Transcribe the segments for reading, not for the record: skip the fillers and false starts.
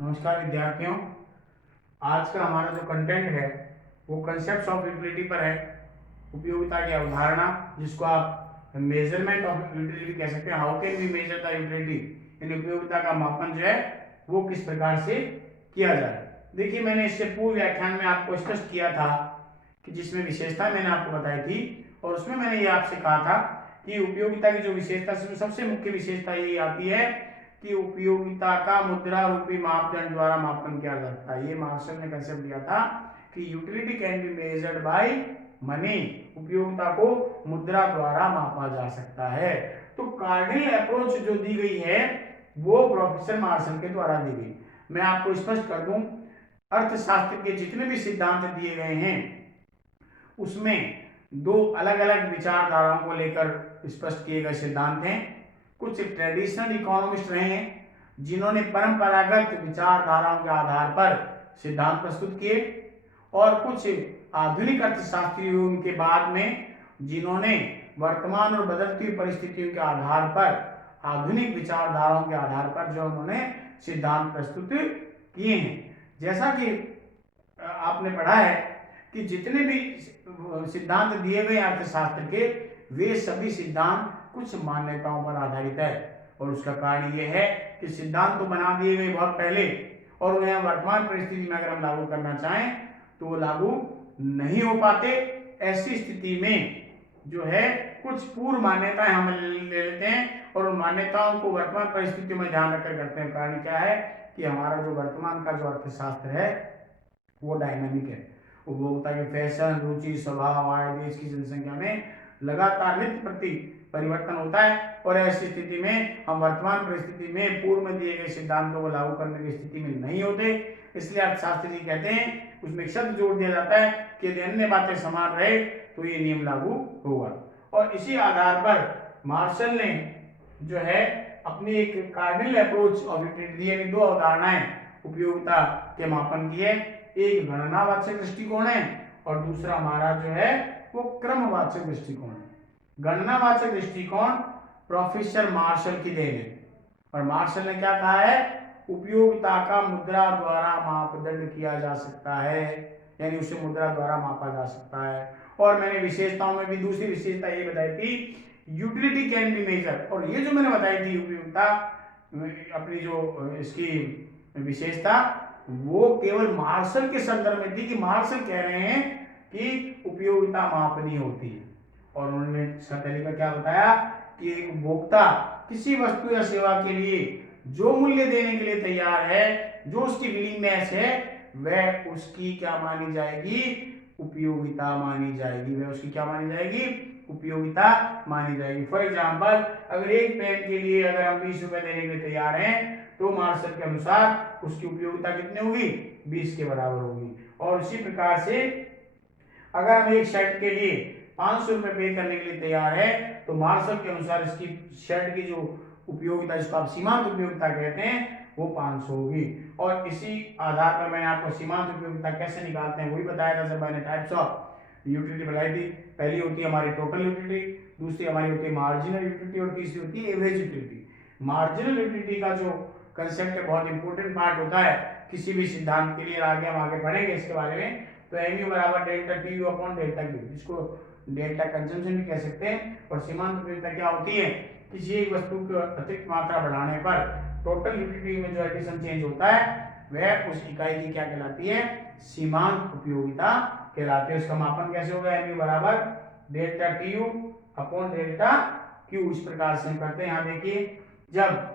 नमस्कार विद्यार्थियों। आज का हमारा जो कंटेंट है वो कंसेप्ट ऑफ यूटिलिटी पर है। उपयोगिता की अवधारणा, जिसको आप मेजरमेंट ऑफ यूटिलिटी भी कह सकते हैं। How can we measure the utility, यानी उपयोगिता का मापन जो है वो किस प्रकार से किया जाए। देखिए, मैंने इससे पूर्व व्याख्यान में आपको स्पष्ट किया था कि जिसमें विशेषता मैंने आपको बताई थी, और उसमें मैंने ये आपसे कहा था कि उपयोगिता की जो विशेषता, सबसे मुख्य विशेषता ये आती है कि उपयोगिता का मुद्रा रूपी मापदंड द्वारा मापन किया जाता है। ये मार्शल ने कंसेप्ट दिया था कि utility can be measured by money, उपयोगिता को मुद्रा द्वारा मापा जा सकता है। तो कार्डिनल अप्रोच जो दी गई है वो प्रोफेसर मार्शल के द्वारा दी गई। मैं आपको स्पष्ट कर दूं, अर्थशास्त्र के जितने भी सिद्धांत दिए गए हैं उसमें दो अलग अलग विचारधाराओं को लेकर स्पष्ट किए गए सिद्धांत हैं। कुछ ट्रेडिशनल इकोनॉमिस्ट रहे हैं जिन्होंने परंपरागत विचारधाराओं के आधार पर सिद्धांत प्रस्तुत किए, और कुछ आधुनिक अर्थशास्त्रियों के बाद में जिन्होंने वर्तमान और बदलती हुई परिस्थितियों के आधार पर, आधुनिक विचारधाराओं के आधार पर जो उन्होंने सिद्धांत प्रस्तुत किए हैं। जैसा कि आपने पढ़ा है कि जितने भी सिद्धांत दिए गए अर्थशास्त्र के, वे सभी सिद्धांत कुछ मान्यताओं पर आधारित है। और उसका कारण यह है कि सिद्धांत तो बना दिए गए बहुत पहले, और उन्हें वर्तमान परिस्थिति में अगर हम लागू करना चाहें तो वो लागू नहीं हो पाते। ऐसी स्थिति में जो है कुछ पूर्व मान्यताएं हम ले लेते हैं और उन मान्यताओं को वर्तमान परिस्थितियों में ध्यान रखकर करते हैं। कारण क्या है कि हमारा जो वर्तमान का जो अर्थशास्त्र है वो डायनामिक है। उपभोक्ता के फैशन, रुचि, स्वभाव, आय, देश की जनसंख्या में लगातार नित्य प्रति परिवर्तन होता है, और ऐसी स्थिति में हम वर्तमान परिस्थिति में पूर्व में दिए गए सिद्धांतों को लागू करने की स्थिति में नहीं होते। इसलिए अर्थशास्त्री जी कहते हैं, उसमें शब्द जोड़ दिया जाता है कि यदि अन्य बातें समान रहे तो ये नियम लागू होगा। और इसी आधार पर मार्शल ने जो है अपनी एक कार्डिनल अप्रोच ऑफ यूटिलिटी, यानी दो अवधारणाएं उपयोगिता के मापन की है। एक गणनावाचक दृष्टिकोण है और दूसरा हमारा जो है वो क्रमवाचक दृष्टिकोण है। गणनावाचक दृष्टिकोण प्रोफेसर मार्शल की देन है, और मार्शल ने क्या कहा है, उपयोगिता का मुद्रा द्वारा मापदंड किया जा सकता है, यानी उसे मुद्रा द्वारा मापा जा सकता है। और मैंने विशेषताओं में भी दूसरी विशेषता ये बताई थी, यूटिलिटी कैन बी मेजर। और ये जो मैंने बताई थी उपयोगिता, अपनी जो इसकी विशेषता, वो केवल मार्शल के संदर्भ में थी कि मार्शल कह रहे हैं कि उपयोगिता मापनीय होती है। और उन्होंने इसका तरीका क्या बताया कि एक उपभोक्ता किसी वस्तु या सेवा के लिए जो मूल्य देने के लिए तैयार है, जो उसकी विलिंगनेस है, वह उसकी क्या मानी जाएगी, उपयोगिता मानी जाएगी। वह उसकी क्या मानी जाएगी, उपयोगिता मानी जाएगी। फॉर एग्जाम्पल, अगर एक पेन के लिए अगर हम 20 रुपए देने के लिए तैयार हैं तो मार्शल के अनुसार उसकी उपयोगिता कितनी होगी, 20 के बराबर होगी। और उसी प्रकार से अगर हम एक शर्ट के लिए 500 रुपए पे करने के लिए तैयार है तो मार्शल के अनुसार इसकी शर्ट की जो उपयोगिता, जिसको आप सीमांत उपयोगिता कहते हैं, वो 500 होगी। और इसी आधार पर मैंने आपको सीमांत उपयोगिता कैसे निकालते हैं वही बताया था। जब मैंने टाइप्स ऑफ यूटिलिटी बताई थी, पहली होती है हमारी टोटल यूटिलिटी, दूसरी हमारी होती है मार्जिनल यूटिलिटी, और तीसरी होती है एवरेज यूटिलिटी। मार्जिनल यूटिलिटी का जो कंसेप्ट है बहुत इंपॉर्टेंट पार्ट होता है किसी भी सिद्धांत के लिए। आगे हम आगे पढ़ेंगे इसके बारे में। तो एम यू बराबर delta T U upon delta Q, जिसको डेल्टा कंजम्पशन भी कह सकते हैं। और सीमांत उपयोगिता क्या होती है, किसी एक वस्तु की अतिरिक्त मात्रा बढ़ाने पर टोटल यूटिलिटी में जो एडिशन चेंज होता है वह उस इकाई की क्या कहलाती है, सीमांत उपयोगिता कहलाती है। उसका मापन कैसे होगा, एम यू बराबर delta T U upon delta Q. इस प्रकार से हम करते हैं। यहाँ देखिए, जब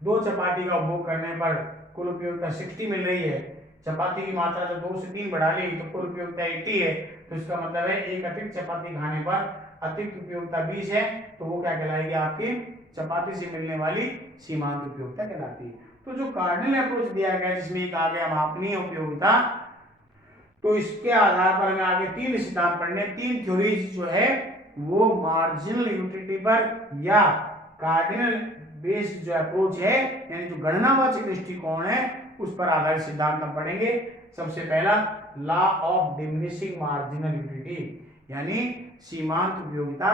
दो चपाती का उपभोग करने पर कुल उपयोगिता 60 मिल रही है, चपाती की मात्रा जब 2 से 3 बढ़ा ली तो कुल उपयोगिता 80 है, तो इसका मतलब है एक अतिरिक्त चपाती खाने पर अतिरिक्त उपयोगिता 20 है, तो वो क्या कहलाएगी, आपकी चपाती से मिलने वाली सीमांत उपयोगिता कहलाती है। तो जो कार्डिनल अप्रोच दिया गया जिसमें एक आ गया मापनीय उपयोगिता, तो इसके आधार पर हमें आगे 3 सिद्धांत पढ़ने, 3 थ्योरीज जो है वो मार्जिनल यूटिलिटी पर या कार्डिनल बेस्ड जो अप्रोच है, यानी जो गणनावाचक दृष्टिकोण है, उस पर आधारित सिद्धांत हम पढ़ेंगे। सबसे पहला law of diminishing marginal utility, यानी सीमांत उपयोगिता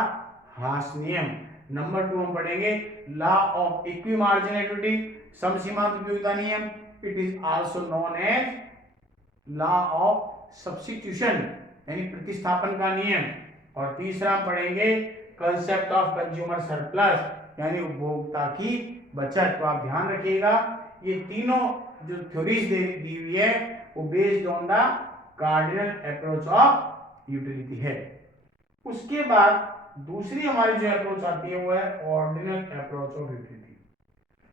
ह्रास नियम। नंबर 2 हम पढ़ेंगे law of equi marginal utility, सम सीमांत उपयोगिता नियम। It is also known as law of substitution यानी प्रतिस्थापन का नियम। और तीसरा पढ़ेंगे कंसेप्ट ऑफ कंज्यूमर सरप्लस यानी उपभोक्ता की बचत। तो आप ध्यान रखिएगा ये तीनों जो थ्योरीज दी हुई है वो based on the cardinal approach of utility है। उसके बाद दूसरी हमारी जो अप्रोच आती है वो है ऑर्डिनल अप्रोच ऑफ यूटिलिटी।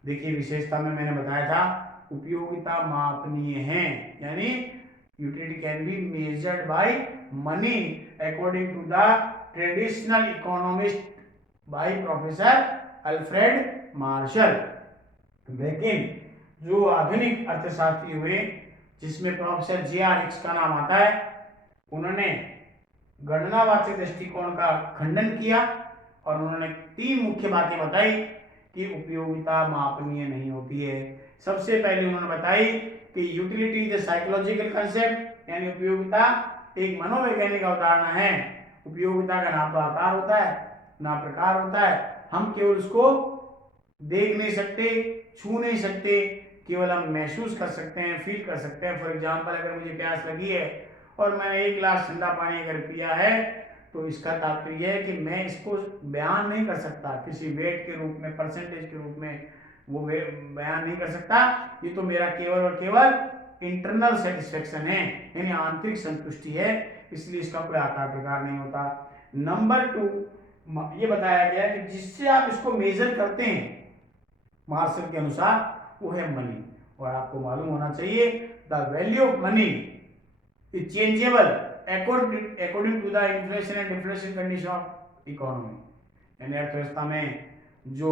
देखिए विशेषता में मैंने बताया था उपयोगिता मापनीय है यानी utility can be measured by money according to the traditional economist by professor Alfred Marshall. लेकिन जो आधुनिक अर्थशास्त्री हुए जिसमें प्रोफेसर जे.आर.हिक्स का नाम आता है, उन्होंने गणनावाचक दृष्टिकोण का खंडन किया और उन्होंने तीन मुख्य बातें बताई कि उपयोगिता मापनीय नहीं होती है। सबसे पहले उन्होंने बताई कि utility is a psychological concept यानी उपयोगिता एक मनोवैज्ञानिक अवधारणा है। उपयोगिता का ना तो आकार होता है ना प्रकार होता है, हम केवल उसको देख नहीं सकते, छू नहीं सकते, केवल हम महसूस कर सकते हैं, फील कर सकते हैं। फॉर एग्जाम्पल अगर मुझे प्यास लगी है और मैंने एक गिलास ठंडा पानी अगर पिया है तो इसका तात्पर्य है कि मैं इसको बयान नहीं कर सकता किसी वेट के रूप में, परसेंटेज के रूप में वो बयान नहीं कर सकता। ये तो मेरा केवल और केवल इंटरनल सेटिस्फेक्शन है यानी आंतरिक संतुष्टि है, इसलिए इसका कोई आकार प्रकार नहीं होता। नंबर 2 ये बताया गया कि जिससे आप इसको मेजर करते हैं मार्शल के अनुसार वो है मनी। और आपको मालूम होना चाहिए the value of money is changeable according to the inflation and deflation condition of economy. यानी अर्थव्यवस्था में जो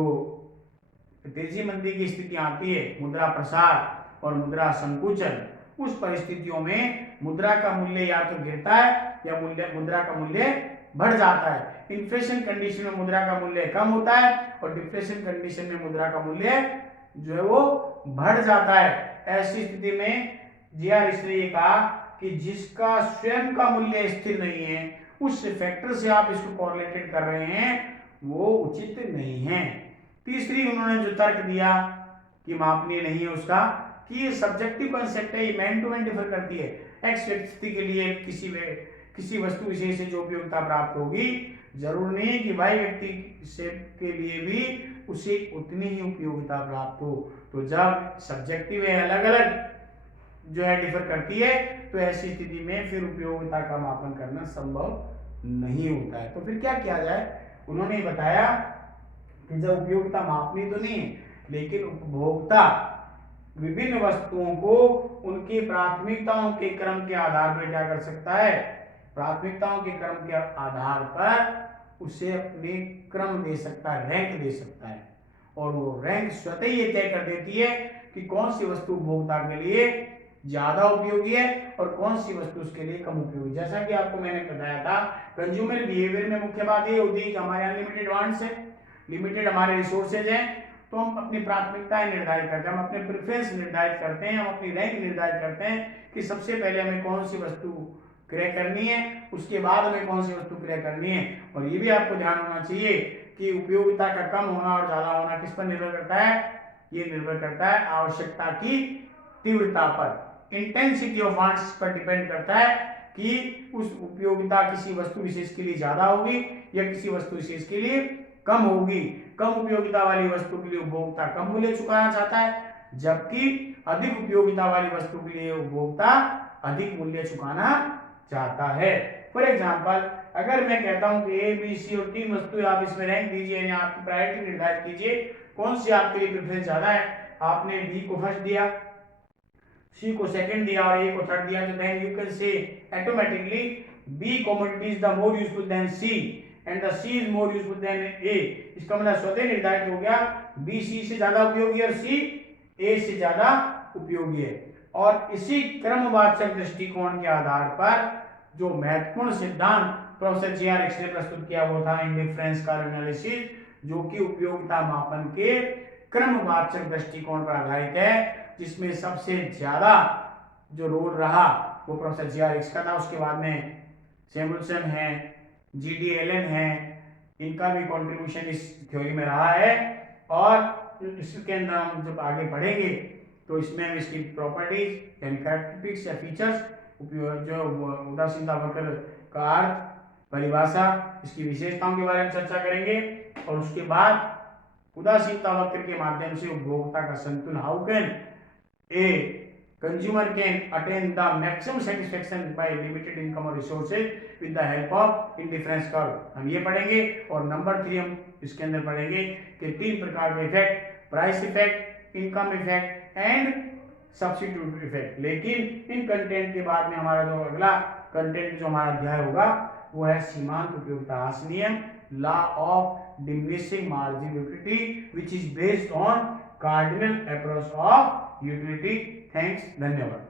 तेजी मंदी की स्थिति आती है, मुद्रा प्रसार और मुद्रा संकुचन, उस परिस्थितियों में मुद्रा का मूल्य या तो गिरता है या मुद्रा का मूल्य बढ़ जाता है। इन्फ्लेशन कंडीशन में मुद्रा का मूल्य कम होता है और डिफ्लेशन कंडीशन में मुद्रा का मूल्य जो है वो बढ़ जाता है। ऐसी स्थिति में जे.आर.हिक्स ने ये कहा कि जिसका स्वयं का मूल्य स्थिर नहीं है उस फैक्टर से आप इसको कोरिलेटेड कर रहे हैं वो उचित नहीं है। तीसरी उन्होंने जो तर्क दिया कि मापनीय नहीं है उसका कि ये सब्जेक्टिव कॉन्सेप्ट है, ये मैन टू मैन डिफर करती है। एक्स व्यक्ति के लिए किसी वस्तु विशेष से जो उपयोगिता प्राप्त होगी जरूर नहीं कि वाई व्यक्ति से के लिए भी उसे उतनी ही उपयोगिता प्राप्त हो। तो जब सब्जेक्टिव है अलग अलग जो है डिफर करती है तो ऐसी स्थिति में फिर उपयोगिता का मापन करना संभव नहीं होता है। तो फिर क्या किया जाए? उन्होंने बताया कि जब उपयोगिता मापनी तो नहीं है लेकिन उपभोक्ता विभिन्न वस्तुओं को उनकी प्राथमिकताओं के क्रम के आधार पर क्या कर सकता है? प्राथमिकताओं के क्रम के आधार पर उसे अपने क्रम दे सकता है, रैंक दे सकता है। और वो रैंक स्वतः ये तय कर देती है कि कौन सी वस्तु उपभोक्ता के लिए ज्यादा उपयोगी है और कौन सी वस्तु उसके लिए कम उपयोगी। जैसा कि आपको मैंने बताया था कंज्यूमर बिहेवियर में मुख्य बात ये होती है कि हमारे अनलिमिटेड वांट्स है, लिमिटेड हमारे रिसोर्सेज हैं, तो हम अपनी प्राथमिकताएं निर्धारित करते हैं, हम अपने प्रेफरेंस निर्धारित करते हैं, हम अपनी रैंक निर्धारित करते हैं कि सबसे पहले हमें कौन सी वस्तु क्रय करनी है, उसके बाद हमें कौन सी वस्तु क्रय करनी है। और ये भी आपको ध्यान होना चाहिए कि उपयोगिता का कम होना और ज्यादा होना किस पर निर्भर करता है? ये निर्भर करता है आवश्यकता की तीव्रता पर, इंटेंसिटी ऑफ वांट्स पर डिपेंड करता है कि उस उपयोगिता किसी वस्तु विशेष के लिए ज्यादा होगी या किसी वस्तु विशेष के लिए कम होगी। कम उपयोगिता वाली वस्तु के लिए उपभोक्ता कम मूल्य चुकाना चाहता है, जबकि अधिक उपयोगिता वाली वस्तु के लिए उपभोक्ता अधिक मूल्य चुकाना चाहता है। फॉर एग्जाम्पल अगर मैं कहता हूं कि ए, बी, सी और 3 वस्तुएं आप इसमें रैंक दीजिए या आपकी प्रायोरिटी निर्धारित कीजिए, कौन सी आपके लिए प्रेफरेंस ज्यादा है? आपने बी को फर्स्ट दिया, सी को सेकंड दिया और ए को थर्ड दिया, तो then you can say automatically be commodity is the more useful than C and the C is more useful than A। इसका मतलब स्वतः निर्धारित हो गया बी सी से ज्यादा उपयोगी और सी ए से ज्यादा उपयोगी है। और इसी क्रमवाचक दृष्टिकोण के आधार पर जो महत्वपूर्ण सिद्धांत प्रोफेसर जे.आर.हिक्स ने प्रस्तुत किया वो था इंडिफरेंस का एनालिसिस, जो कि उपयोगिता मापन के क्रमवाचक दृष्टिकोण पर आधारित है, जिसमें सबसे ज्यादा जो रोल रहा वो प्रोफेसर जे.आर.हिक्स का था। उसके बाद में सैमुअल्सन है, जी.डी. एलन है, इनका भी कंट्रीब्यूशन इस थ्योरी में रहा है। और इसके अंदर हम जब आगे बढ़ेंगे तो इसमें हम इसकी प्रॉपर्टीज यानी कैरेक्टरिस्टिक्स या फीचर्स, जो उदासीनता वक्र का अर्थ, परिभाषा, इसकी विशेषताओं के बारे में चर्चा करेंगे। और उसके बाद उदासीनता वक्र के माध्यम से उपभोक्ता का संतुलन, how can a consumer can attain the maximum satisfaction by limited income और resources with the help of indifference curve, हम ये पढ़ेंगे। और नंबर 3 हम इसके अंदर पढ़ेंगे कि 3 प्रकार के effect, price effect, income effect and substitute effect. लेकिन इन कंटेंट के बाद में हमारा जो अगला कंटेंट जो हमारा अध्याय होगा वो है सीमांत उपयोगिता ह्रास नियम, law of diminishing margin utility, which is based on cardinal approach of utility. Thanks, धन्यवाद।